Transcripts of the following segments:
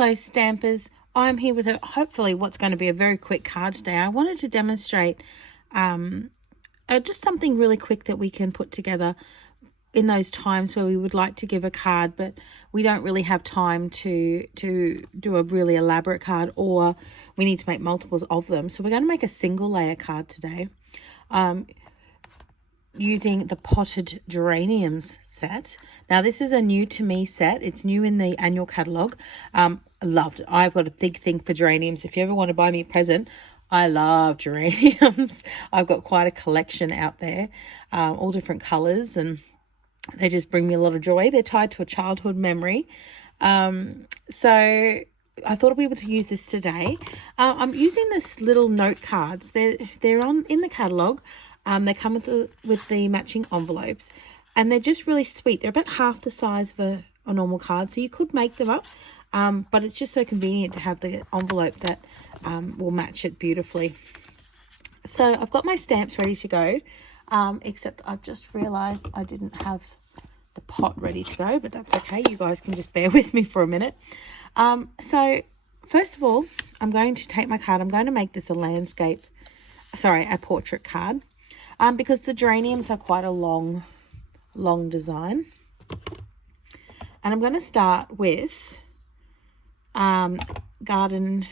Hello Stampers, I'm here with hopefully what's going to be a very quick card today. I wanted to demonstrate just something really quick that we can put together in those times where we would like to give a card but we don't really have time to do a really elaborate card, or we need to make multiples of them. So we're going to make a single layer card today using the potted geraniums set. Now this is a new to me set. It's new in the annual catalogue. I loved it. I've got a big thing for geraniums. If you ever want to buy me a present, I love geraniums. I've got quite a collection out there, all different colours, and they just bring me a lot of joy. They're tied to a childhood memory. So I thought I'd be able to use this today. I'm using this little note cards. They're in the catalogue. They come with the matching envelopes, and they're just really sweet. They're about half the size of a normal card, so you could make them up, but it's just so convenient to have the envelope that will match it beautifully. So I've got my stamps ready to go, except I've just realized I didn't have the pot ready to go, but that's okay. You guys can just bear with me for a minute. So first of all, I'm going to take my card. I'm going to make this a portrait card. Because the geraniums are quite a long design. And I'm going to start with the garden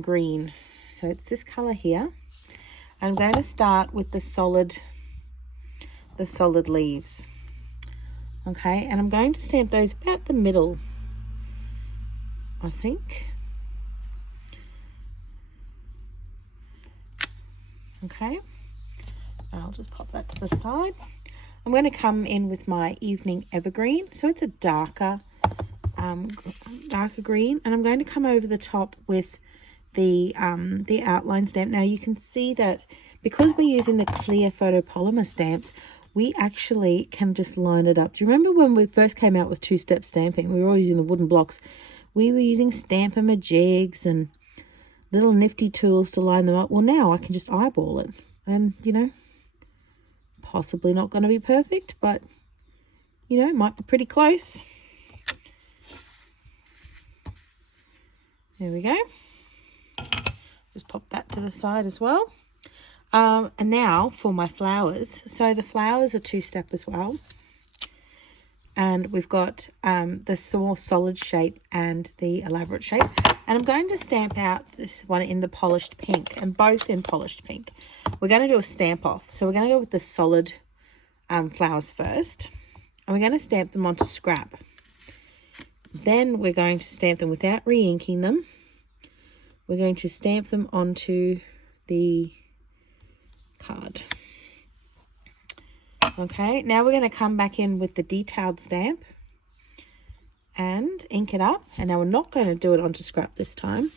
green. So it's this color here. I'm going to start with the solid leaves. Okay, and I'm going to stamp those about the middle, I think. Okay, I'll just pop that to the side. I'm going to come in with my evening evergreen, so it's a darker green, and I'm going to come over the top with the outline stamp. Now you can see that because we're using the clear photopolymer stamps, we actually can just line it up. Do you remember when we first came out with two-step stamping? We were all using the wooden blocks. We were using Stamp-A-Majigs and little nifty tools to line them up. Well, now I can just eyeball it, and possibly not going to be perfect, but might be pretty close. There we go. Just pop that to the side as well. And now for my flowers. So the flowers are two-step as well, and we've got the more solid shape and the elaborate shape. And I'm going to stamp out this one in the polished pink, and both in polished pink. We're going to do a stamp off. So we're going to go with the solid flowers first, and we're going to stamp them onto scrap. Then we're going to stamp them without re-inking them. We're going to stamp them onto the card. Okay, now we're going to come back in with the detailed stamp and ink it up. And now we're not going to do it onto scrap this time,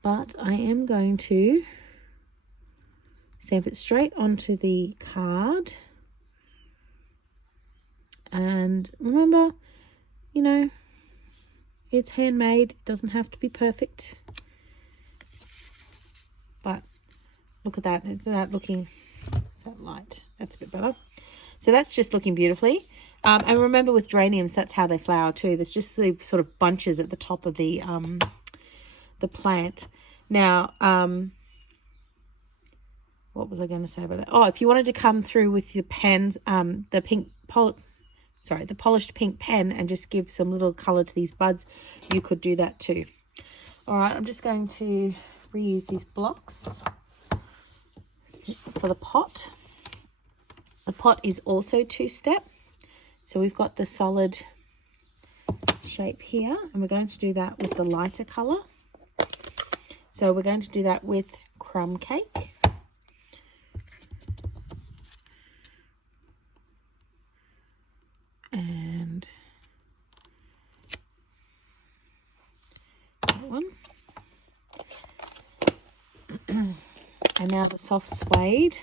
but I am going to stamp it straight onto the card. And remember, it's handmade. It doesn't have to be perfect. But look at that. Is that light? That's a bit better. So that's just looking beautifully. And remember, with geraniums, that's how they flower too. There's just the sort of bunches at the top of the plant. Now, what was I going to say about that? Oh, if you wanted to come through with your pens, the polished pink pen, and just give some little color to these buds, you could do that too. All right, I'm just going to reuse these blocks for the pot. The pot is also two-step. So we've got the solid shape here, and we're going to do that with the lighter color. So we're going to do that with Crumb Cake. And that one. And now the soft suede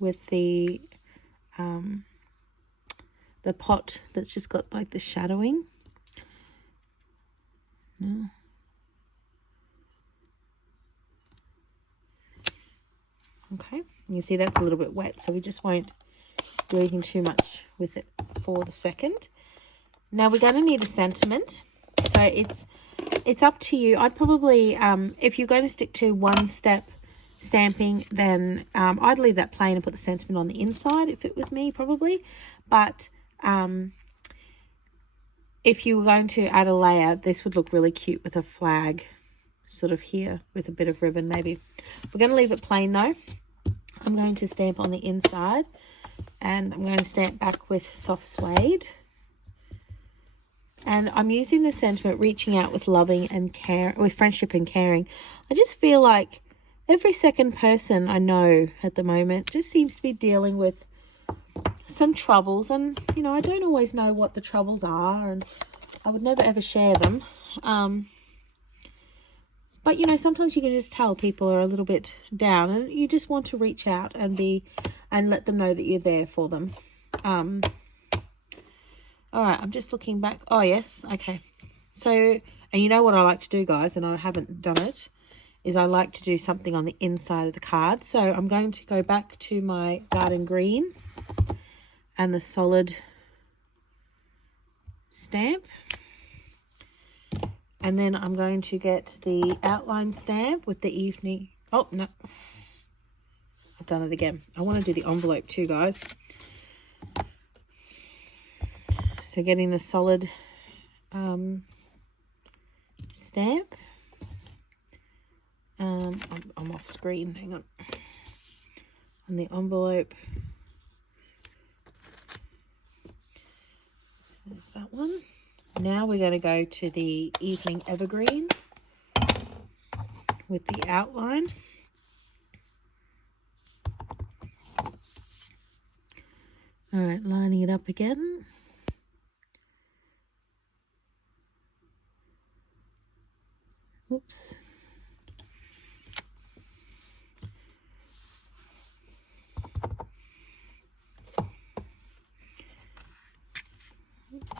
with the pot that's just got like the shadowing. No. Okay, you see that's a little bit wet, so we just won't do anything too much with it for the second. Now we're going to need a sentiment. So it's up to you. I'd probably, if you're going to stick to one step stamping, then I'd leave that plain and put the sentiment on the inside if it was me, probably. But if you were going to add a layer, this would look really cute with a flag sort of here with a bit of ribbon maybe. We're going to leave it plain though. I'm going to stamp on the inside, and I'm going to stamp back with soft suede. And I'm using the sentiment, reaching out with loving and care, with friendship and caring. I just feel like every second person I know at the moment just seems to be dealing with some troubles. And, you know, I don't always know what the troubles are, and I would never ever share them. But, you know, sometimes you can just tell people are a little bit down, and you just want to reach out and let them know that you're there for them. All right, I'm just looking back. Oh, yes. Okay. So, and you know what I like to do, guys, and I haven't done it, is I like to do something on the inside of the card. So I'm going to go back to my garden green and the solid stamp. And then I'm going to get the outline stamp with the evening. Oh, no. I've done it again. I want to do the envelope too, guys. So getting the solid stamp. I'm off screen, hang on. On the envelope. So there's that one. Now we're going to go to the evening evergreen with the outline. All right, lining it up again. Oops.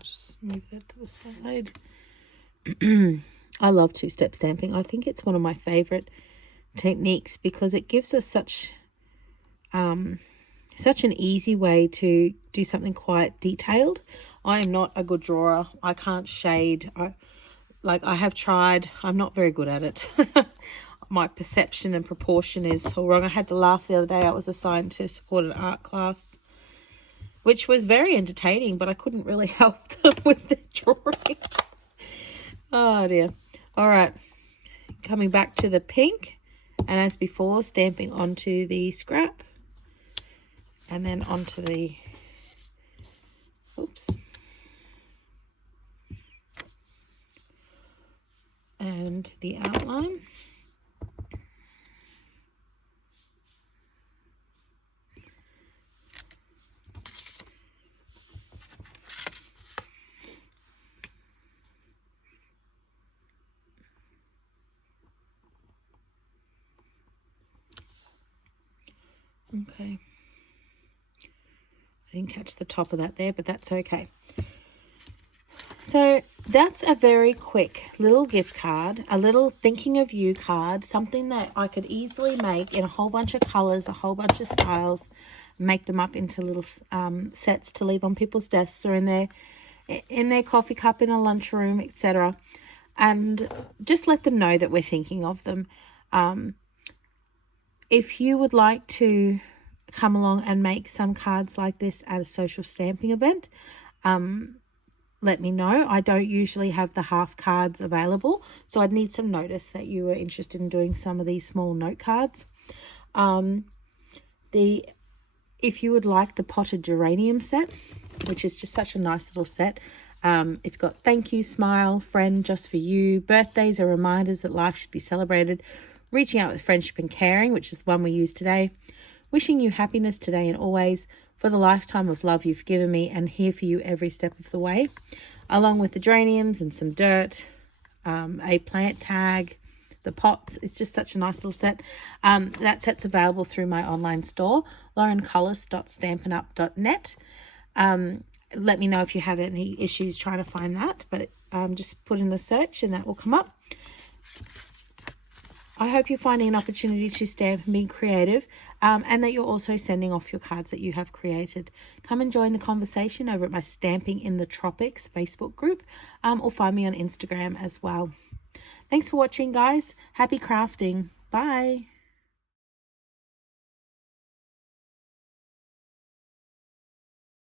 Just move that to the side. I love two-step stamping. I think it's one of my favorite techniques because it gives us such an easy way to do something quite detailed. I am not a good drawer. I can't shade. I have tried. I'm not very good at it. My perception and proportion is all wrong. I had to laugh the other day. I was assigned to support an art class, which was very entertaining, but I couldn't really help them with the drawing. Oh dear. All right. Coming back to the pink, and as before, stamping onto the scrap and then onto the, oops. And the outline. Okay. I didn't catch the top of that there, but that's okay. So that's a very quick little gift card, a little thinking of you card, something that I could easily make in a whole bunch of colors, a whole bunch of styles, make them up into little sets to leave on people's desks or in their coffee cup, in a lunchroom, etc. And just let them know that we're thinking of them. If you would like to come along and make some cards like this at a social stamping event, let me know. I don't usually have the half cards available, so I'd need some notice that you were interested in doing some of these small note cards. If you would like the potted geranium set, which is just such a nice little set, it's got thank you, smile, friend, just for you, birthdays are reminders that life should be celebrated, reaching out with friendship and caring, which is the one we use today, wishing you happiness today and always, for the lifetime of love you've given me, and here for you every step of the way, along with the geraniums and some dirt, a plant tag, the pots. It's just such a nice little set. That set's available through my online store, laurencollis.stampinup.net. Let me know if you have any issues trying to find that, but just put in a search and that will come up. I hope you're finding an opportunity to stamp and be creative, and that you're also sending off your cards that you have created. Come and join the conversation over at my Stamping in the Tropics Facebook group, or find me on Instagram as well. Thanks for watching, guys. Happy crafting. Bye.